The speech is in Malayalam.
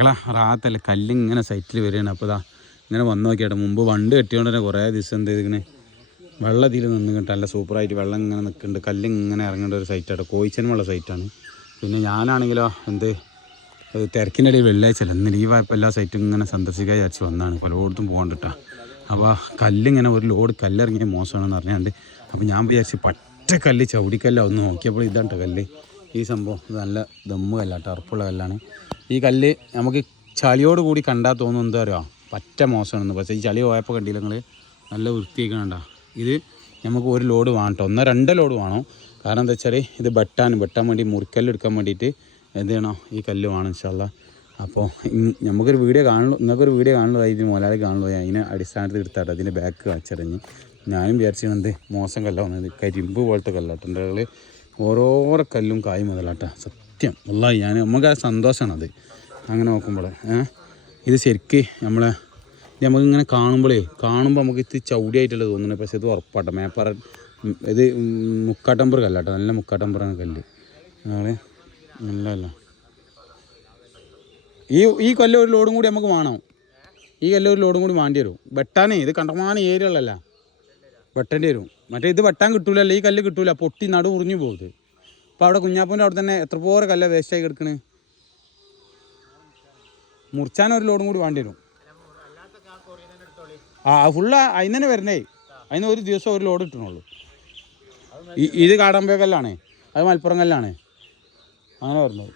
മക്കളെ റാത്തല്ല കല്ലിങ്ങനെ സൈറ്റിൽ വരികയാണ്. അപ്പോൾ ഇതാ ഇങ്ങനെ വന്ന് നോക്കിയാട്ടെ. മുമ്പ് വണ്ട് കെട്ടിയോണ്ട് തന്നെ കുറേ ദിവസം എന്ത് ചെയ്തിങ്ങനെ വെള്ളത്തിൽ നിന്ന് കിട്ടും നല്ല സൂപ്പറായിട്ട് വെള്ളം ഇങ്ങനെ നിൽക്കുന്നുണ്ട് കല്ലിങ്ങനെ ഇറങ്ങേണ്ട ഒരു സൈറ്റാണ് കോയിച്ചനുമുള്ള സൈറ്റാണ് പിന്നെ ഞാനാണെങ്കിലോ എന്ത് തിരക്കിനിടയിൽ വെള്ളിയാഴ്ച അല്ല ഇന്ന് ലീവായപ്പോൾ എല്ലാ സൈറ്റും ഇങ്ങനെ സന്ദർശിക്കാൻ വിചാരിച്ച് വന്നതാണ് പലയിടത്തും പോകണ്ടിട്ടാ അപ്പോൾ കല്ലിങ്ങനെ ഒരു ലോഡ് കല്ലിറങ്ങിയ മോശമാണെന്ന് പറഞ്ഞാണ്ട് അപ്പോൾ ഞാൻ വിചാരിച്ച് പറ്റ കല്ല് ചവിടിക്കല്ല ഒന്ന് നോക്കിയപ്പോൾ ഇതാണ് കല്ല്. ഈ സംഭവം നല്ല ദമ്മ് കല്ലാണ് ടർപ്പുള്ള കല്ലാണ്. ഈ കല്ല് നമുക്ക് ചളിയോട് കൂടി കണ്ടാൽ തോന്നും എന്താ പറയുക പറ്റ മോശമാണെന്ന്. പക്ഷേ ഈ ചളി പോയപ്പോൾ കണ്ടില്ല നിങ്ങൾ നല്ല വൃത്തിയൊക്കെ കണ്ട. ഇത് നമുക്ക് ഒരു ലോഡ് വേണം കേട്ടോ ഒന്നോ രണ്ടോ ലോഡ് വേണം. കാരണം എന്താ വെച്ചാൽ ഇത് വെട്ടാൻ വെട്ടാൻ വേണ്ടി മുറിക്കല്ല് എടുക്കാൻ വേണ്ടിയിട്ട് എന്ത് ചെയ്യണോ? ഈ കല്ല് വേണം ഇൻഷാല്ല അപ്പോൾ നമുക്കൊരു വീഡിയോ കാണുള്ളൂ നിങ്ങൾക്കൊരു വീഡിയോ കാണുള്ളൂ ഇത് മോലാളി കാണുള്ളൂ. അതിനെ അടിസ്ഥാനത്തിൽ എടുത്താട്ടെ. അതിന്റെ ബാക്ക് കാച്ചറിഞ്ഞ്. ഞാനും വിചാരിച്ചത് മോശം കല്ലാണ് കരിമ്പ് പോലത്തെ കല്ലാട്ടുണ്ട് ഓരോരോ കല്ലും കായ് മുതലാട്ട. സത്യം. അല്ല ഞാൻ നമുക്ക് ആ അത്. അങ്ങനെ നോക്കുമ്പോൾ ഇത് ശരിക്ക് നമ്മളെ ഇത് നമുക്കിങ്ങനെ കാണുമ്പോഴേ കാണുമ്പോൾ നമുക്ക് ഇത് ചൗടിയായിട്ടല്ല തോന്നുന്നത് പക്ഷെ ഇത് ഉറപ്പാട്ടെ. മേപ്പറ ഇത് മുക്കാട്ടമ്പർ കല്ലാട്ടോ. നല്ല മുക്കാട്ടമ്പറാണ് കല്ല്. നല്ല ഈ ഈ കൊല്ലം ഒരു ലോഡും കൂടി നമുക്ക് വേണം. ഈ കൊല്ലം ഒരു ലോഡും കൂടി വേണ്ടി വരും. വെട്ടാനേ ഇത് കണ്ടമാനം ഏരിയകളല്ല വെട്ടേണ്ടി വരും. മറ്റേ ഇത് വെട്ടാൻ കിട്ടൂലല്ലോ ഈ കല്ല് കിട്ടൂല പൊട്ടി നടു ഉറിഞ്ഞു പോകുന്നത് അപ്പോൾ അവിടെ കുഞ്ഞാപ്പൂന്റെ അവിടെ തന്നെ എത്ര പോരെ കല്ല വേസ്റ്റായി കിടക്കണ്? മുറിച്ചാൻ ഒരു ലോഡും കൂടി വേണ്ടി വരും. ആ ഫുള്ള് അതിന് തന്നെ വരണേ അതിന് ഒരു ദിവസം ഒരു ലോഡ് കിട്ടണുള്ളൂ. ഇത് കാടമ്പേ കല്ലാണ് അത് മലപ്പുറം കല്ലാണ്. അങ്ങനെ വരുന്നത്.